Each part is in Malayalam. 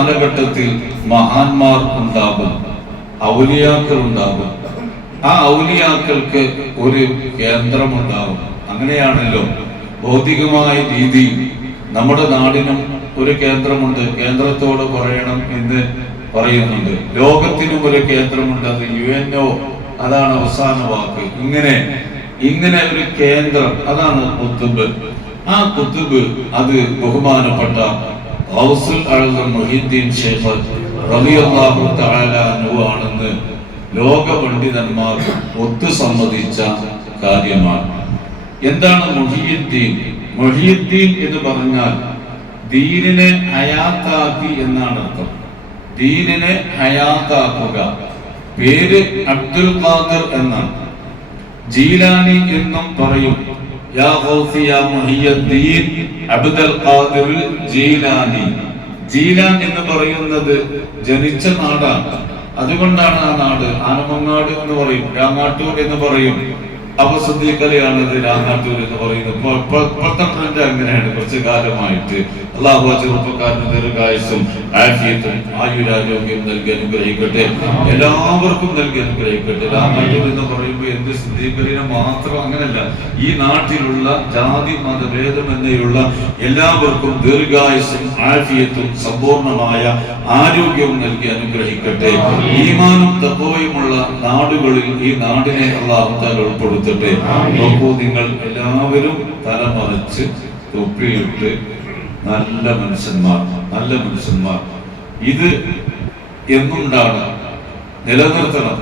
കാലഘട്ടത്തിൽ മഹാന്മാർ ഉണ്ടാകും ഔലിയാക്കൾ ഉണ്ടാകും ആ ഔലിയാക്കൾക്ക് ഒരു കേന്ദ്രം കേന്ദ്രമുണ്ടാകും. അങ്ങനെയാണല്ലോ. ഭൗതികമായ രീതി നമ്മുടെ നാടിനും ഒരു കേന്ദ്രമുണ്ട്. കേന്ദ്രത്തോട് പറയണം എന്ന് പറയുന്നുണ്ട്. ലോകത്തിനും ഒരു കേന്ദ്രമുണ്ട്. അത് യു എൻ ഒ അതാണ് അവസാന വാക്ക്. ഇങ്ങനെ ഇങ്ങനെ ഒരു കേന്ദ്രം. അതാണ് കുത്തുബ്. ആ കുത്തുബ് അത് ബഹുമാനപ്പെട്ട ഗൗസുൽ അഴകം മൊഹീദ്ദീൻ ഷേഖ് റളിയല്ലാഹു തആല അൻഹു ആണെന്ന് ലോക പണ്ഡിതന്മാർ ഒത്തുസമ്മതിച്ച കാര്യമാണ്. എന്താണ് മൊഹിയുദ്ദീൻ മൊഹിയുദ്ദീൻ എന്ന് പറഞ്ഞാൽ ദീനിനെ ഹയാത്താക്കി എന്നാണ് അർത്ഥം ദീനിനെ ഹയാത്താക്കുക. പേര് അബ്ദുൽ ഖാദിർ എന്നാണ്. ജീലാനി എന്നും പറയും യാ യാ Muhiyuddin Abdul Qadir Jilani. Jilan എന്ന് പറയുന്നത് ജനിച്ച നാടാണ്. അതുകൊണ്ടാണ് ആ നാട് ആനമങ്ങാട് എന്ന് പറയും രാങ്ങാട്ടൂർ എന്ന് പറയും. അപസദ്യക്കലയാണ് രാമാട്ടൂർ എന്ന് പറയുന്നത്. അങ്ങനെയാണ് കുറച്ച് കാലമായിട്ട്. അള്ളാഹു ചെറുപ്പക്കാരന് ദീർഘായുസും ആഫിയത്തും ആയുരാരോഗ്യം നൽകി അനുഗ്രഹിക്കട്ടെ. എല്ലാവർക്കും നൽകി അനുഗ്രഹിക്കട്ടെ. രാങ്ങാട്ടൂർ എന്ന് പറയുമ്പോൾ എന്ത് സിദ്ധീകരിനെ മാത്രം അങ്ങനല്ല. ഈ നാട്ടിലുള്ള ജാതി മതഭേദമെന്നയുള്ള എല്ലാവർക്കും ദീർഘായുസും ആഫിയത്തും സമ്പൂർണമായ ആരോഗ്യവും നൽകി അനുഗ്രഹിക്കട്ടെ. ഈമാനും തത്വയുമുള്ള നാടുകളിൽ ഈ നാടിനെ അള്ളാഹുത്താൽ ഉൾപ്പെടുത്തട്ടെ. നോക്കൂ നിങ്ങൾ എല്ലാവരും തലമറിച്ച് തൊപ്പിയിട്ട് നല്ല മനുഷ്യന്മാർ നല്ല മനുഷ്യന്മാർ ഇത് എന്നുണ്ടാണ് നിലനിർത്തണം.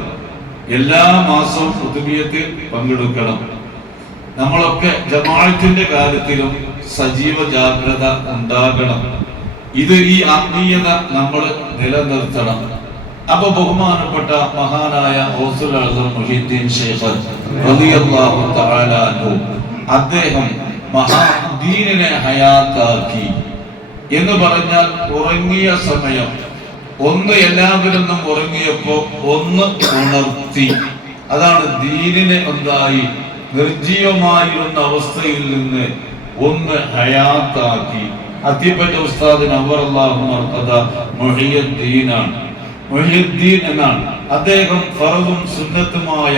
എല്ലാ മാസവും പുതുമിയത്തിൽ പങ്കെടുക്കണം. നമ്മളൊക്കെ ജമാഅത്തിന്റെ കാര്യത്തിലും സജീവ ജാഗ്രത ഉണ്ടാകണം. ഇത് ഈ ആത്മീയത നമ്മൾ നിലനിർത്തണം. അപ്പൊ ബഹുമാനപ്പെട്ട മഹാനായ അദ്ദേഹം മഹാദീനിനെ ഹയാത്താക്കി എന്ന് പറഞ്ഞാൽ ഉറങ്ങിയ സമയം. ഒന്ന് എല്ലാവരും ഉറങ്ങിയപ്പോ ഒന്ന് ഉണർത്തി. അതാണ് ദീനിനെ എന്തായി നിർജീവമായിരുന്ന അവസ്ഥയിൽ നിന്ന് ഒന്ന് ഹയാത്താക്കി. അത്തിപ്പറ്റ ഉസ്താദിന് അവർ അള്ളാഹു മുഹിയുദ്ദീൻ മൊഹിയുദ്ദീൻ എന്നാണ്. അദ്ദേഹം ഫറവും സുന്നത്തുമായ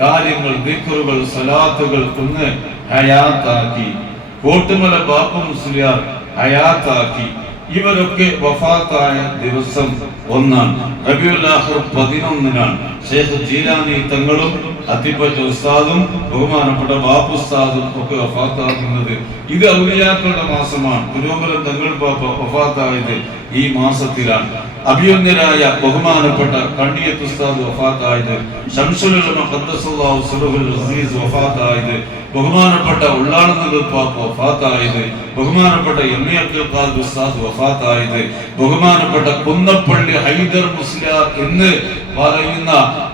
കാര്യങ്ങൾ ദിക്കറുകൾ സലാത്തുകൾ ഒന്ന് ഹയാത്താക്കി. കോട്ടുമല ബാപ്പ മുസ്ലിയാർ ഹയാത്താക്കി. ഇവരൊക്കെ വഫാത്തായ ദിവസം ഒന്നാണ്. റബിയുൽ ആഖിർ പതിനൊന്നിനാണ്. ഷേഖ് ജീലാനി തങ്ങളും അത്തിപ്പറ്റ ഉസ്താദും ബഹുമാനപ്പെട്ട ബാപ്പ് ഉസ്താദും ഒക്കെ വഫാത്താക്കുന്നത് ഇത് ഔലിയാക്കളുടെ മാസമാണ്. പുരോഗമനം തങ്ങൾ പാപ്പ വഫാത്തായത് ഈ മാസത്തിലാണ്. അഭിയന്യരായ ബഹുമാനപ്പെട്ട കണ്ണിയത്ത് ഉസ്താദ് വഫാത്തായത് അസീസ് വഫാത്തായത് ബഹുമാനപ്പെട്ട ഉള്ളാളുന്നത് പാപ്പ വഫാത്തായത് ബഹുമാനപ്പെട്ട എം എ അബ്ദുൽ ഖാദർ ഉസ്താദ് വഫാത്തായത് ബഹുമാനപ്പെട്ട കുന്നപ്പള്ളി ഹൈദർ മുസ്ലിയാർ എന്ന് പറയുന്ന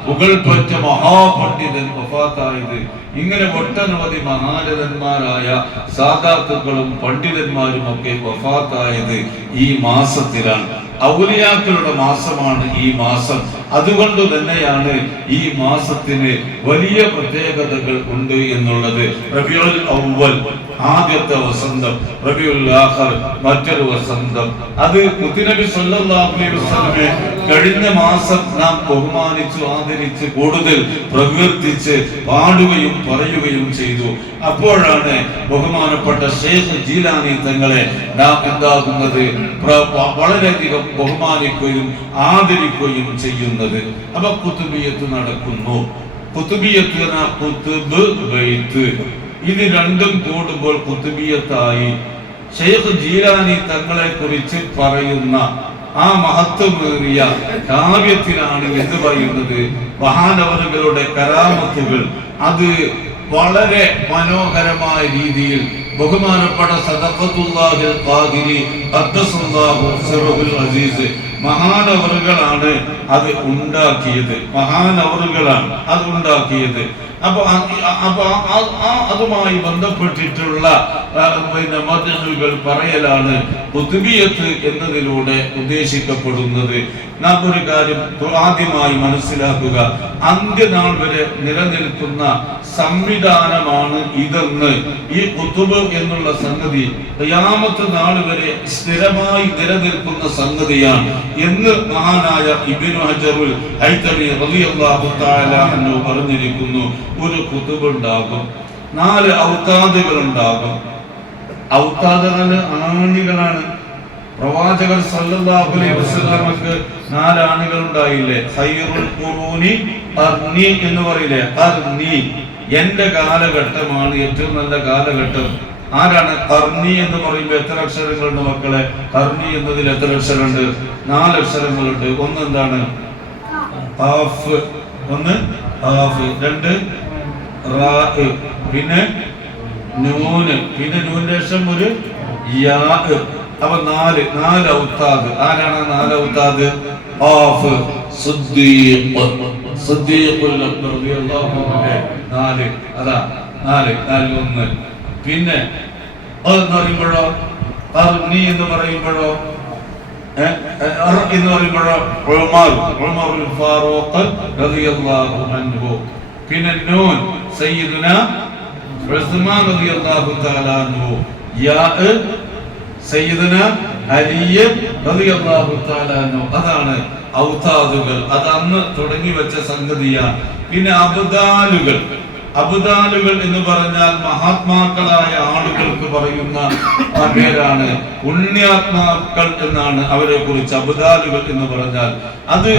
പുകൾപ്പറ്റ മഹാപണ്ഡിതൻ വഫാത്തായത്. ഇങ്ങനെ ഒട്ടനവധി മഹാരഥന്മാരായ സാധാത്തുക്കളും പണ്ഡിതന്മാരും ഒക്കെ വഫാത്തായത് ഈ മാസത്തിലാണ്. ഔലിയാക്കളുടെ മാസമാണ് ഈ മാസം. അതുകൊണ്ട് തന്നെയാണ് ഈ മാസത്തിന് വലിയ പ്രത്യേകതകൾ ഉണ്ട് എന്നുള്ളത്. റബിയുൽ അവ്വൽ ആദ്യത്തെ വസന്തം റബിയുൽ ആഹർ മറ്റൊരു വസന്തം. അത് മുത്തുനബി സല്ലല്ലാഹു അലൈഹി കഴിഞ്ഞ മാസം നാം ബഹുമാനിച്ചു ആദരിച്ച് കൂടുതൽ പ്രകീർത്തിച്ച് പാടുകയും പറയുകയും ചെയ്തു. അപ്പോഴാണ് ബഹുമാനപ്പെട്ട ശേഷ ജീലാനി തങ്ങളെ നാം എന്താകുന്നത് വളരെയധികം ബഹുമാനിക്കുകയും ആദരിക്കുകയും ചെയ്യുന്നത് അപ്പൊ കുത്തുബിയത്ത് നടക്കുന്നു. കുത്തുബിയത്ത് കുത്തുബ് ബൈത്ത്. ഇത് രണ്ടും കൂടുമ്പോൾ കുത്തുബിയത്തായി. ഷെയ്ഖ് ജീലാനി തങ്ങളെ കുറിച്ച് പറയുന്ന ആ മഹത്വമേറിയ കാവ്യത്തിലാണ് എന്ന് പറയുന്നത്. മഹാനവറുകളുടെ കരാമത്തുകൾ. അത് വളരെ മനോഹരമായ രീതിയിൽ ബഹുമാനപ്പെട്ട സദഖത്തുല്ലാഹിൽ ഖാദിരി ഖദ്ദസുല്ലാഹു സിറഹുൽ അസീസ് മഹാനവറുകളാണ് അത് ഉണ്ടാക്കിയത്. മഹാനവറുകളാണ് അത് ഉണ്ടാക്കിയത്. അപ്പൊ അപ്പൊ അതുമായി ബന്ധപ്പെട്ടിട്ടുള്ള പിന്നെ മദ്യസുകൾ പറയലാണ് പുതുബിയത്ത് എന്നതിലൂടെ ഉദ്ദേശിക്കപ്പെടുന്നത്. നാം ഒരു കാര്യം ആദ്യമായി മനസ്സിലാക്കുക. അന്ത്യനാൾ വരെ നിലനിൽക്കുന്ന സംവിധാനമാണ് ഇതെന്ന്. ഈ കുത്തുബ് എന്നുള്ള സംഗതി യാമത്ത് നാൾ വരെ സ്ഥിരമായി നിലനിൽക്കുന്ന സംഗതിയാണ്. എന്ന് മഹാനായ ഇബിൻ ഹജറുൽ തആല അൻഹു പറഞ്ഞിരിക്കുന്നു. ഒരു കുത്തുബ് ഉണ്ടാകും നാല് ഔത്താദുകൾ ഉണ്ടാകും ഔത്താദുകൾ ആണികളാണ് പ്രവാചകൻ സല്ലല്ലാഹു അലൈഹി വസല്ലമക്ക് നാല് ആണികൾ ഉണ്ടായില്ലേ ഖൈറുൽ ഖുറൂനി ഖർനി എന്ന് പറയില്ലേ? ഖർനി. എന്റെ കാലഘട്ടമാണ് ഏറ്റവും നല്ല കാലഘട്ടം. ആരാണ്? കർണി എന്ന് പറയുമ്പോൾ എത്ര അക്ഷരങ്ങളുണ്ട് മക്കളെ? കർണി എന്നതിൽ എത്ര അക്ഷരമുണ്ട്? നാല് അക്ഷരങ്ങളുണ്ട്. ഒന്ന് എന്താണ്? ഒന്ന് രണ്ട് പിന്നെ നൂന്. പിന്നെ നൂന് ശേഷം ഒരു യാ അപ്പൊ നാല്. നാല് ഔത്താദ്. ആരാണ് നാല് ഔത്താദ്? ഓഫ് സിദ്ദീഖ്. സിദ്ദീഖുൽ നാല്. അതാ നാല്. നാല് ഒന്ന്. പിന്നെ അതെന്ന് പറയുമ്പോഴോ? നീ എന്ന് പറയുമ്പോഴോ? എന്ന് പറയുമ്പോഴോ? ഉമർ. ഉമറുൽ ഫാറൂഖ് റളിയല്ലാഹു അൻഹു. പിന്നെ നൂൻ തആല യാ തആല അതാണ് ഔതാദുകൾ. അത് അന്ന് തുടങ്ങി വെച്ച സംഗതിയാണ്. പിന്നെ അബ്ദാലുകൾ. അബ്ദാലുകൾ എന്ന് പറഞ്ഞാൽ മഹാത്മാക്കളായ ആളുകൾക്ക് പറയുന്ന പേരാണ് പുണ്യാത്മാക്കൾ എന്നാണ് അവരെ കുറിച്ച് അബുദാലുകൾ എന്ന് പറഞ്ഞാൽ. അത്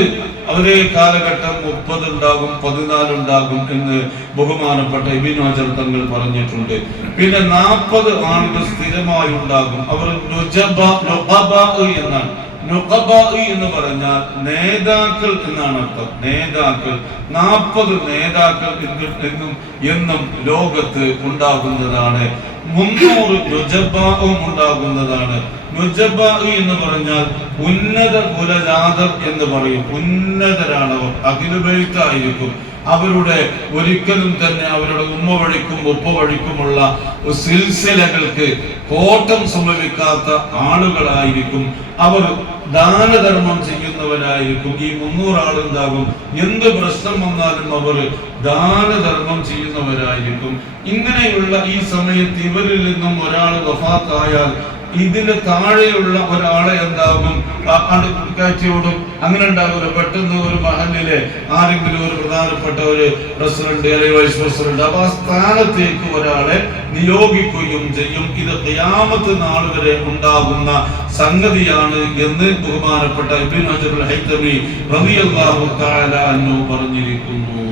അവരെ കാലഘട്ടം മുപ്പത് ഉണ്ടാകും പതിനാല് ഉണ്ടാകും എന്ന് ബഹുമാനപ്പെട്ട ഇബിനോചർ തങ്ങൾ പറഞ്ഞിട്ടുണ്ട്. പിന്നെ നാൽപ്പത് ആളുകൾ സ്ഥിരമായി ഉണ്ടാകും. അവർ എന്നാണ്. നുഖബ എന്ന് പറഞ്ഞാൽ നേതാക്കൾ എന്നാണ് അർത്ഥം. നേതാക്കൾ നാൽപ്പത് നേതാക്കൾ എന്ന് എന്നും ലോകത്ത് ഉണ്ടാകുന്നതാണ്. മുന്നൂറ് നുജബാവും ഉണ്ടാകുന്നതാണ്. നുജബ എന്ന് പറഞ്ഞാൽ ഉന്നത കുലജാതർ എന്ന് പറയും. ഉന്നതരാണവർ. അഖിലുബൈത്തായിരിക്കും അവരുടെ ഒരിക്കലും തന്നെ അവരുടെ ഉമ്മ വഴിക്കും ഉപ്പ വഴിക്കുമുള്ള സിൽസിലകൾക്ക് കോട്ടം സംഭവിക്കാത്ത ആളുകളായിരിക്കും. അവർ ദാനധർമ്മം ചെയ്യുന്നവരായിരിക്കും. ഈ മുന്നൂറ് ആളുണ്ടാകും എന്ത് പ്രശ്നം വന്നാലും അവർ ദാനധർമ്മം ചെയ്യുന്നവരായിരിക്കും. ഇങ്ങനെയുള്ള ഈ സമയത്ത് ഇവരിൽ നിന്നും ഒരാൾ വഫാത്തായാൽ ഇതിന്റെ താഴെയുള്ള ഒരാളെ എന്താകും? കയറ്റിയോടും അങ്ങനെ ഉണ്ടാകും പെട്ടെന്ന് ഒരു മഹലിലെ ആരെങ്കിലും ഒരു പ്രധാനപ്പെട്ട ഒരു പ്രസിഡന്റ് അല്ലെങ്കിൽ വൈസ് പ്രസിഡന്റ് അപ്പൊ ആ സ്ഥാനത്തേക്ക് ഒരാളെ നിയോഗിക്കുകയും ചെയ്യും. ഇത് ക്യാമത്ത് നാൾ വരെ ഉണ്ടാകുന്ന സംഗതിയാണ് എന്ന് ബഹുമാനപ്പെട്ട ഹജറുൽ ഹൈതമി റളിയല്ലാഹു തആല അൻഹു പറഞ്ഞിരിക്കുന്നു.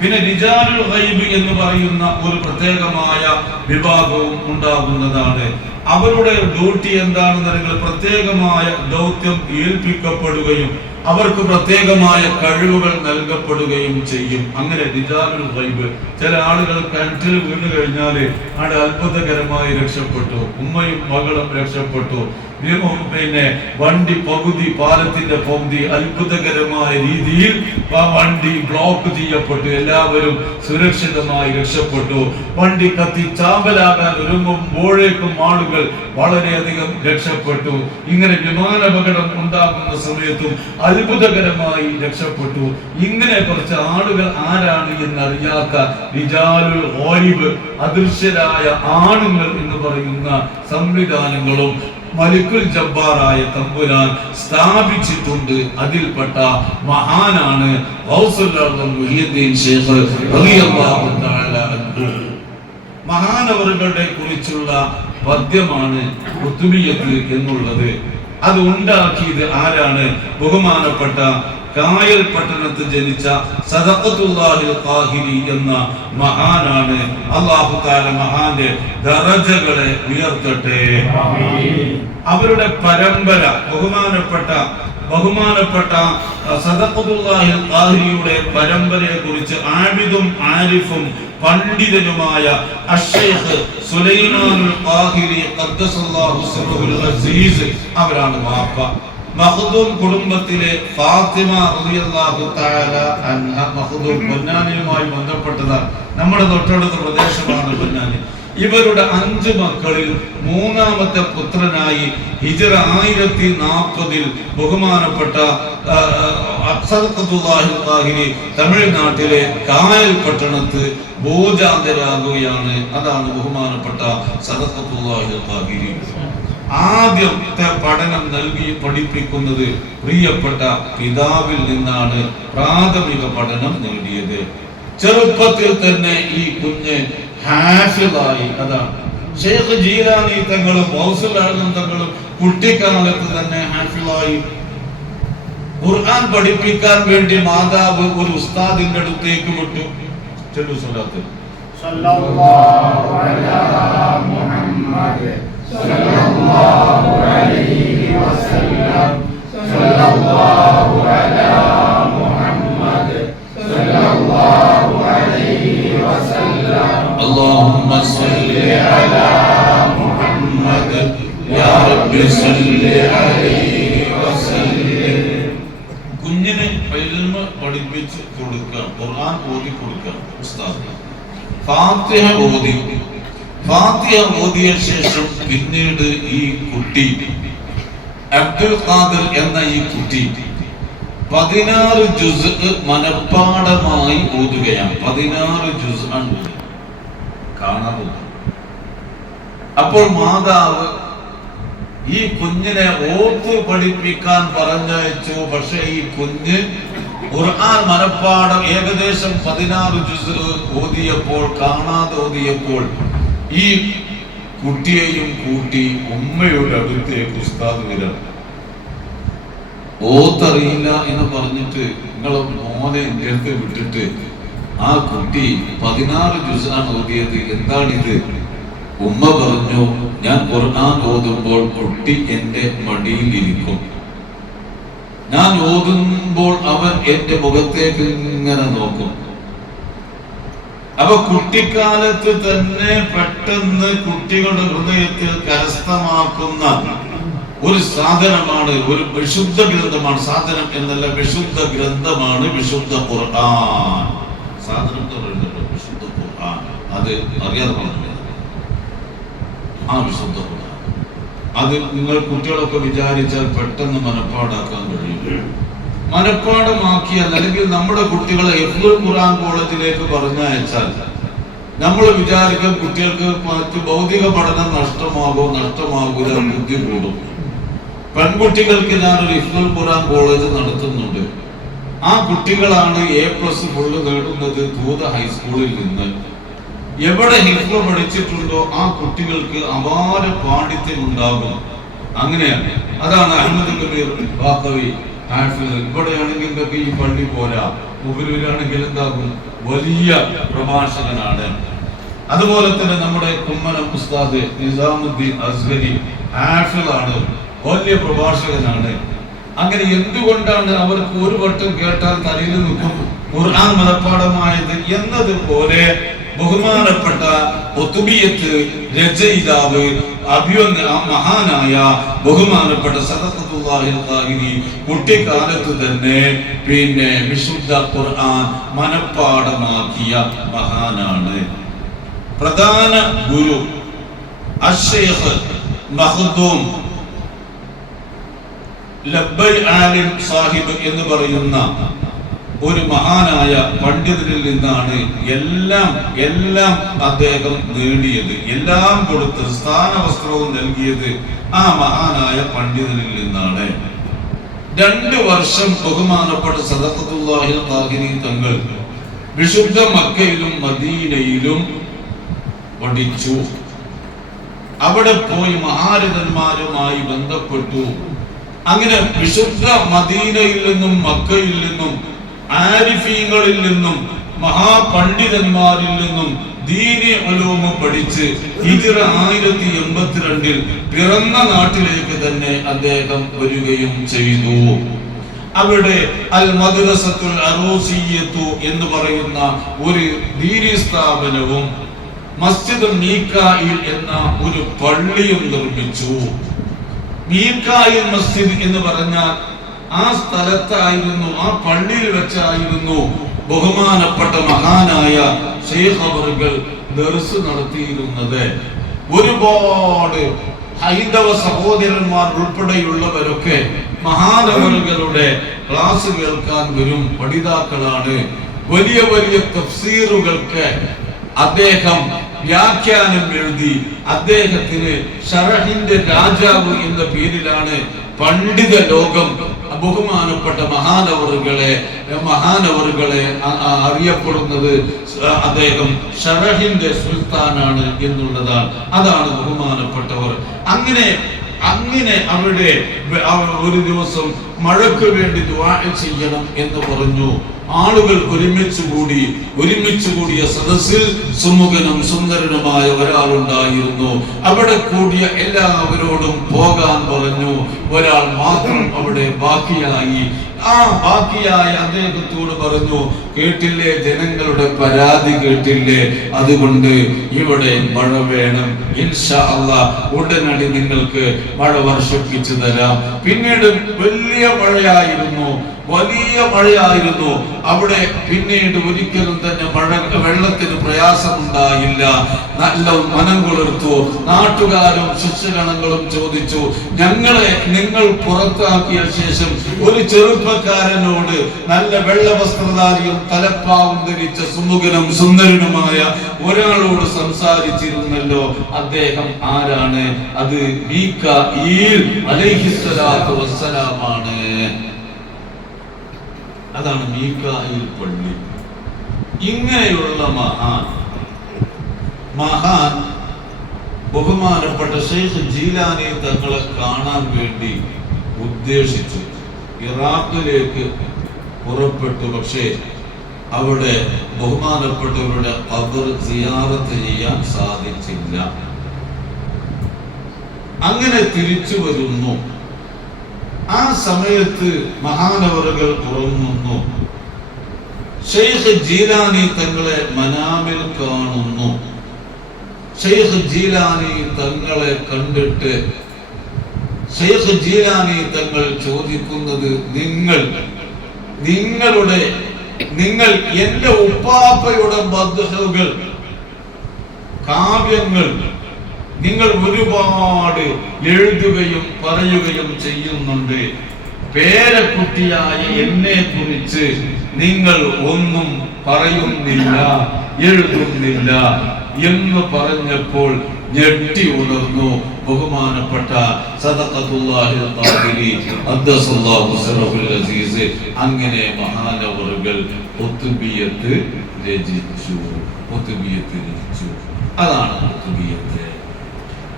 പിന്നെ റിജാലുൽ ഗൈബ് എന്ന് പറയുന്ന ഒരു പ്രത്യേകമായ വിഭാഗവും ഉണ്ടാകുന്നതാണ്. അവരുടെ ഡ്യൂട്ടി എന്താണെന്ന് നിങ്ങൾ പ്രത്യേകമായ ദൗത്യം ഏൽപ്പിക്കപ്പെടുകയും അവർക്ക് പ്രത്യേകമായ കഴിവുകൾ നൽകപ്പെടുകയും ചെയ്യും. അങ്ങനെ റിജാലുൽ ഗൈബ് ചില ആളുകൾ കിണറ്റിൽ വീണ് കഴിഞ്ഞാൽ അവിടെ അത്ഭുതകരമായി രക്ഷപ്പെട്ടു. ഉമ്മയും മകളും രക്ഷപ്പെട്ടു. പിന്നെ വണ്ടി പകുതി പാലത്തിന്റെ പകുതി അത്ഭുതകരമായ രീതിയിൽ ആ വണ്ടി ബ്ലോക്ക് ചെയ്യപ്പെട്ടു. എല്ലാവരും സുരക്ഷിതമായി രക്ഷപ്പെട്ടു. വണ്ടി കത്തി ചാമ്പലാകാൻ ഒരുങ്ങുമ്പോഴേക്കും ആളുകൾ വളരെയധികം രക്ഷപ്പെട്ടു. ഇങ്ങനെ വിമാനാപകടം ഉണ്ടാകുന്ന സമയത്തും അത്ഭുതകരമായി രക്ഷപ്പെട്ടു. ഇങ്ങനെ കുറച്ച് ആളുകൾ ആരാണ് എന്നറിയാത്ത റിജാലുൽ ഓരിവ് അദൃശ്യരായ ആണുങ്ങൾ എന്ന് പറയുന്ന സംവിധാനങ്ങളും മലിക്കുൽ ജബ്ബാറായ തമ്പുരാൻ സ്ഥാപിച്ചിട്ടുണ്ട്. അതിൽപ്പെട്ട മഹാനാണ് മഹാനവറുകളുടെ കുറിച്ചുള്ള പദ്യമാണ് എന്നുള്ളത്. അത് ഉണ്ടാക്കിയത് ആരാണ്? ബഹുമാനപ്പെട്ട കായൽ പട്ടണത്ത് ജനിച്ച സദഖത്തുല്ലാഹിൽ എന്ന മഹാനാണ് അല്ലാഹു തആല മഹാന്റെ ദറജകളെ ഉയർത്തട്ടെ. അവരുടെ പരമ്പര ബഹുമാനപ്പെട്ട ബഹുമാനപ്പെട്ട സദഖത്തുല്ലാഹിൽ ഖാഹിരിയുടെ പരമ്പരയെ കുറിച്ച് ആബിദും ആരിഫും പണ്ഡിതനുമായ അഷേഖ് സുലൈമാനുൽ ഖാഹിരി ഖദ്ദസല്ലാഹു സിറഹുൽ അസീസ് അവരാണ് വാപ്പ. മഹദൂം കുടുംബത്തിലെ ഫാത്തിമ റളിയല്ലാഹു തആല അൻഹ മഹദൂം പൊന്നാനിയുമായി ബന്ധപ്പെട്ടതാണ്. നമ്മുടെ തൊട്ടടുത്ത പ്രദേശമാണ് പൊന്നാനി. ഇവരുടെ അഞ്ച് മക്കളിൽ മൂന്നാമത്തെ പുത്രനായി ഹിജറ ആയിരത്തി നാൽപ്പതിൽ ബഹുമാനപ്പെട്ട താഹിരി തമിഴ്നാട്ടിലെ കായൽ പട്ടണത്ത് ബോജാന്തരാകുകയാണ് അതാണ് ബഹുമാനപ്പെട്ട സദത്തുല്ലാഹി താഹിരി ആദ്യത്തെ പഠനം നൽകി പഠിപ്പിക്കുന്നത് പ്രിയപ്പെട്ട പിതാവിൽ നിന്നാണ് പ്രാഥമിക പഠനം നേടിയത്. ചെറുപ്പത്തിൽ തന്നെ ഈ കുഞ്ഞ് ഹാഷിതായി അതാണ്. ഷെയ്ഖ് ജീലാനി തങ്ങളും മൗസുലാനും തങ്ങളും കുട്ടിക്കാലത്ത് തന്നെ ഹാഷിതായി ഖുർആൻ പഠിപ്പിക്കാൻ വേണ്ടി മാതാവ് ഒരു ഉസ്താദിന്റെ അടുത്തേക്ക് വിട്ടു. ചെല്ലു സ്വലാത്ത്. സല്ലല്ലാഹു അലൈഹി വസല്ലം محمد صلى الله عليه وسلم صلى الله على محمد صلى الله عليه وسلم اللهم صل على محمد يا رب صل عليه وسلم കുഞ്ഞിന് ഇൽമ പഠിപ്പിച്ച് കൊടുക്കുക ഖുർആൻ ഓതി കൊടുക്കുക ഉസ്താദ് ഫാത്തിഹ ഓതി ഫാത്തിഹ ഓതിയ ശേഷം പിന്നീട് ഈ കുട്ടി അബ്ദുൽ ഖാദർ എന്ന ഈ കുട്ടി പതിനാറ് ജുസ് മനഃപ്പാടമായി ഓതുകയാണ് പതിനാറ് ജുസ് ആണ്. കാണാറുണ്ട് അപ്പോൾ മാതാവ് ഈ കുഞ്ഞിനെ ഓത്ത് പഠിപ്പിക്കാൻ പറഞ്ഞയച്ചു പക്ഷെ ഈ കുഞ്ഞ് ഖുർആൻ മനപ്പാടം ഏകദേശം പതിനാറ് ജുസ് ഓതിയപ്പോൾ കാണാതെ ഓതിയപ്പോൾ ഈ കുട്ടിയെയും കൂട്ടി ഉമ്മയുടെ അടുത്തേക്ക് ഉസ്താദ് വരാം. ഓത്തറിയില്ല എന്ന് പറഞ്ഞിട്ട് നിങ്ങളെ മോനെ അടുത്ത് വിട്ടിട്ട് ആ കുട്ടി പതിനാറ് ജുസാണ് ഓതിയത്. എന്താണിത്? ഉമ്മ പറഞ്ഞു ഞാൻ ഖുർആൻ ഓതുമ്പോൾ കുട്ടി എന്റെ മടിയിൽ ഇരിക്കും ഞാൻ ഓതുമ്പോൾ അവൻ എന്റെ മുഖത്തേക്ക് ഇങ്ങനെ നോക്കും. അപ്പൊ കുട്ടിക്കാലത്ത് തന്നെ പെട്ടെന്ന് കുട്ടികളുടെ ഹൃദയത്തിൽ കരസ്ഥമാക്കുന്ന ഒരു സാധനമാണ് ഒരു വിശുദ്ധ ഗ്രന്ഥമാണ്. സാധനം എന്നല്ല വിശുദ്ധ ഗ്രന്ഥമാണ് വിശുദ്ധ ഖുർആൻ. സാധനം വിശുദ്ധ ഖുർആൻ. അത് അറിയാതെ പറഞ്ഞില്ല? ആ വിശുദ്ധ ഖുർആൻ. അത് നിങ്ങൾ കുട്ടികളൊക്കെ വിചാരിച്ചാൽ പെട്ടെന്ന് മനപ്പാടാക്കാൻ കഴിയും. മനപ്പാടമാക്കിയാൽ അല്ലെങ്കിൽ നമ്മുടെ കുട്ടികളെ എഫ്ലുൽ ഖുർആൻ കോളേജിലേക്ക് പറഞ്ഞയച്ചാൽ നമ്മൾ വിചാരിക്കും കുട്ടികൾക്ക് മറ്റ് ഭൗതിക പഠനം നഷ്ടമാകോ നഷ്ടമാകൂല ബുദ്ധി കൂടും പെൺകുട്ടികൾക്ക് ഞാനൊരു ഇഫ്ലുൽ ഖുർആൻ കോളേജ് നടത്തുന്നുണ്ട്. ആ കുട്ടികളാണ് എ പ്ലസ് ഫുള്ള് നേടുന്നത് തൂത ഹൈസ്കൂളിൽ നിന്ന്. എവിടെ ഹിഫ്ലു പഠിച്ചിട്ടുണ്ടോ ആ കുട്ടികൾക്ക് അപാര പാണ്ഡിത്യം ഉണ്ടാകും അങ്ങനെയാണ്. അതാണ് അഹമ്മദ് കബീർ ബാക്കവി ഹാഫിദ് ഇവിടെയാണെങ്കിൽ ഈ പള്ളി പോരാ. ഉപരൂരാണെങ്കിൽ എന്താകും? വലിയ പ്രഭാഷകനാണ്. അതുപോലെ തന്നെ നമ്മുടെ കുമ്മനം ഉസ്താദ് നിസാമുദ്ദീൻ അസ്ഹരി ആണ് വലിയ പ്രഭാഷകനാണ്. അങ്ങനെ എന്തുകൊണ്ടാണ് അവർക്ക് ഒരു വട്ടം കേട്ടാൽ തലയിൽ നിൽക്കും? ഖുർആൻ മനഃപ്പാടമായത് എന്നതുപോലെ ബഹുമാനപ്പെട്ട ഒത്തുബിയത്ത് രചയിതാവ് അഭിവന്യ ആ മഹാനായ ബഹുമാനപ്പെട്ട ഖാഹിരി കുട്ടിക്കാലത്ത് തന്നെ പിന്നെ വിശുദ്ധ ഖുർആൻ മനഃപ്പാടമാക്കിയ മഹാനാണ്. പ്രധാന ഗുരു അഷേഖ് മഹ്ദൂം ലബ്ബൈ ആലിം സാഹിബ് എന്ന് പറയുന്ന ഒരു മഹാനായ പണ്ഡിതനിൽ നിന്നാണ് എല്ലാം എല്ലാം അദ്ദേഹം നേടിയത്. എല്ലാം കൊടുത്ത് സ്ഥാനവസ്ത്രവും നൽകിയത് ആ മഹാനായ പണ്ഡിതനിൽ നിന്നാണ്. രണ്ട് വർഷം ബഹുമാനപ്പെട്ട സദഖത്തുല്ലാഹിൽ താഹിനി തങ്ങൾ വിശുദ്ധ മക്കയിലും മദീനയിലും പഠിച്ചു. അവിടെ പോയി മഹാരഥന്മാരുമായി ബന്ധപ്പെട്ടു. അങ്ങനെ വിശുദ്ധ മദീനയിൽ നിന്നും മക്കയിൽ നിന്നും ആരിഫീങ്ങളിൽ നിന്നും മഹാപണ്ഡിതന്മാരിൽ നിന്നും ദീനി അലോമ പഠിച്ച് ഹിജ്റ ആയിരത്തി എൺപത്തിരണ്ടിൽ പിറന്ന നാട്ടിലേക്ക് തന്നെ അദ്ദേഹം വരികയും ചെയ്തു. അവിടെ അൽ മദ്രസത്തുൽ അറൂസിയത്തു എന്ന് പറയുന്ന ഒരു ദീനി സ്ഥാപനവും മസ്ജിദ് മീക്കായിൽ എന്ന ഒരു പള്ളിയും നിർമ്മിച്ചു. മീക്കായിൽ മസ്ജിദ് എന്ന് പറഞ്ഞാൽ ആ സ്ഥലത്തായിരുന്നു ആ പള്ളിയിൽ വെച്ചായിരുന്നു ബഹുമാനപ്പെട്ട മഹാനായ ഷെയ്ഖ് അവറുകൾ ദർസ് നടത്തിയിരുന്നത്. ഒരുപാട് ഹൈന്ദവ സഹോദരന്മാർ ഉൾപ്പെടെയുള്ളവരൊക്കെ മഹാനവറുകളുടെ ക്ലാസ് കേൾക്കാൻ വരും പഠിതാക്കളാണ്. വലിയ വലിയ തഫ്സീറുകൾക്ക് അദ്ദേഹം വ്യാഖ്യാനം എഴുതി അദ്ദേഹത്തിന് ഷറഹിന്റെ രാജാവ് എന്ന പേരിലാണ് പണ്ഡിത ലോകം ബഹുമാനപ്പെട്ട മഹാനവറുകളെ മഹാനവറുകളെ അറിയപ്പെടുന്നത് അദ്ദേഹം ഷറഹിന്റെ സുൽത്താനാണ് എന്നുള്ളതാണ്. അതാണ് ബഹുമാനപ്പെട്ടവർ. അങ്ങനെ അങ്ങനെ അവിടെ ഒരു ദിവസം മഴയ്ക്ക് വേണ്ടി ദുആ ചെയ്യണം എന്ന് പറഞ്ഞു. ആളുകൾ ഒരുമിച്ച് കൂടി ഒരുമിച്ച് കൂടിയ സദസ്സിൽ സുമുഖനും സുന്ദരനുമായ ഒരാളുണ്ടായിരുന്നു. അവിടെ കൂടിയ എല്ലാവരോടും പോകാൻ പറഞ്ഞു. ഒരാൾ മാത്രം അവിടെ ബാക്കിയായി. ആ ബാക്കിയായ അദ്ദേഹത്തോട് പറഞ്ഞു കേട്ടില്ലേ ജനങ്ങളുടെ പരാതി കേട്ടില്ലേ? അതുകൊണ്ട് ഇവിടെ മഴ വേണം. ഇൻഷാ അള്ളാ ഉടനടി നിങ്ങൾക്ക് മഴ വർഷിപ്പിച്ചു തരാം. പിന്നീട് വലിയ മഴയായിരുന്നു. വലിയ മഴയായിരുന്നു. അവിടെ പിന്നീട് ഒരിക്കലും തന്നെ മഴ വെള്ളത്തിന് പ്രയാസമുണ്ടായില്ല. നല്ല മനം കുളിർത്തു. നാട്ടുകാരും ശിഷ്യഗണങ്ങളും ചോദിച്ചു ഞങ്ങളെ നിങ്ങൾ പുറത്താക്കിയ ശേഷം ഒരു ചെറുപ്പക്കാരനോട് നല്ല വെള്ള വസ്ത്രധാരിയും തലപ്പാവും ധരിച്ച സുമുഖനും സുന്ദരനുമായ ഒരാളോട് സംസാരിച്ചിരുന്നല്ലോ. അദ്ദേഹം ആരാണ്? അത് അലൈഹിസ്സലാത്തു വസ്സലാമാണ്. അതാണ് മീക്കായിൽ പള്ളി. ഇങ്ങനെയുള്ള മഹാൻ മഹാൻ ബഹുമാനപ്പെട്ട ഷെയ്ഖ് ജീലാനി തങ്ങളെ കാണാൻ വേണ്ടി ഉദ്ദേശിച്ചു. ഇറാഖിലേക്ക് പുറപ്പെട്ടു. പക്ഷേ അവിടെ ബഹുമാനപ്പെട്ടവരുടെ അവർ സിയാറത്ത് ചെയ്യാൻ സാധിച്ചില്ല. അങ്ങനെ തിരിച്ചു വരുന്നു. ആ സമയത്ത് മഹാനവറുകൾ ഉറങ്ങുന്നു. ഷെയ്ഖ് ജീലാനി തങ്ങളെ മനാമിൽ കാണുന്നു. ഷെയ്ഖ് ജീലാനി തങ്ങളെ കണ്ടിട്ട് ഷെയ്ഖ് ജീലാനി തങ്ങൾ ചോദിക്കുന്നത് നിങ്ങൾ നിങ്ങളുടെ നിങ്ങൾ എന്റെ ഉപ്പാപ്പയുടെ ബദ്ധകൾ കാവ്യങ്ങൾ നിങ്ങൾ ഒരുപാട് എഴുതുകയും പറയുകയും ചെയ്യുന്നുണ്ട്. പേരക്കുട്ടിയായ എന്നെ കുറിച്ച് നിങ്ങൾ ഒന്നും പറയുന്നില്ല എഴുതുന്നില്ല എന്ന് പറഞ്ഞപ്പോൾ ഞെട്ടി ഉണർന്നു. ബഹുമാനപ്പെട്ട അങ്ങനെ മഹാനവറുകൾ ഒത്തുബിയത്ത് രചിച്ചു ഒത്തുബിയത്ത് രചിച്ചു. അതാണ് ഒത്തുബിയത്ത്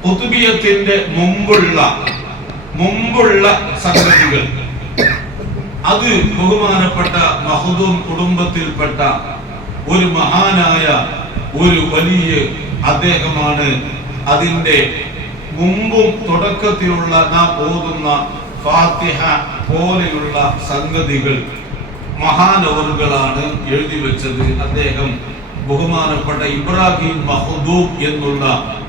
ഒത്തുബിയത്തിന്റെ മുമ്പുള്ള മുമ്പുള്ള സംഗതികൾ. അത് ബഹുമാനപ്പെട്ട മഹദൂം കുടുംബത്തിൽപ്പെട്ട ഒരു മഹാനായ ഒരു വലിയ അദ്ദേഹമാണ്. അതിന്റെ മുമ്പും തുടക്കത്തിലുള്ള നാം ഓതുന്ന ഫാത്തിഹ പോലെയുള്ള സംഗതികൾ മഹാനവറുകളാണ് എഴുതി വെച്ചത് അദ്ദേഹം. ബഹുമാനപ്പെട്ട ഇബ്രാഹിം മഹദൂബ് എന്നുള്ള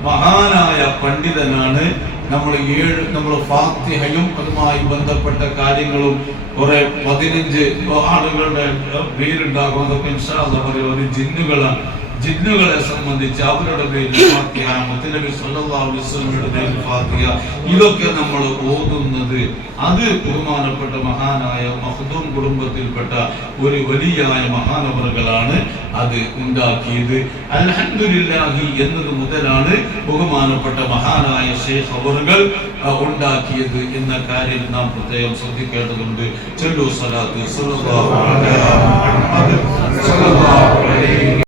മഹാനായ പണ്ഡിതനാണ്. നമ്മൾ ഏഴ് നമ്മൾ ഫാത്തിഹയും അതുമായി ബന്ധപ്പെട്ട കാര്യങ്ങളും കുറെ പതിനഞ്ച് ആളുകളുടെ പേരുണ്ടാകും. അതൊക്കെ ഇൻഷാ അല്ലാഹ് പറയും ഒരു ജിന്നുകളാണ്. ജിന്നുകളെ സംബന്ധിച്ച് അവരുടെ പേരിൽ ഫാത്തിഹ സല്ലല്ലാഹു അലൈഹി ഫാത്തിഹ. ഇതൊക്കെ നമ്മൾ ഓതുന്നത് അത് ബഹുമാനപ്പെട്ട മഹാനായ മഹദൂം കുടുംബത്തിൽപ്പെട്ട ഒരു വലിയായ മഹാനവറുകളാണ് അത് ഉണ്ടാക്കിയത്. അൽഹംദുലില്ലാഹി എന്നത് മുതലാണ് ബഹുമാനപ്പെട്ട മഹാനായ ഷേഖ് അവറുകൾ ഉണ്ടാക്കിയത് എന്ന കാര്യം നാം പ്രത്യേകം ശ്രദ്ധിക്കേണ്ടതുണ്ട്. ചെല്ലു സലാത്ത് സല്ലല്ലാഹു അലൈഹി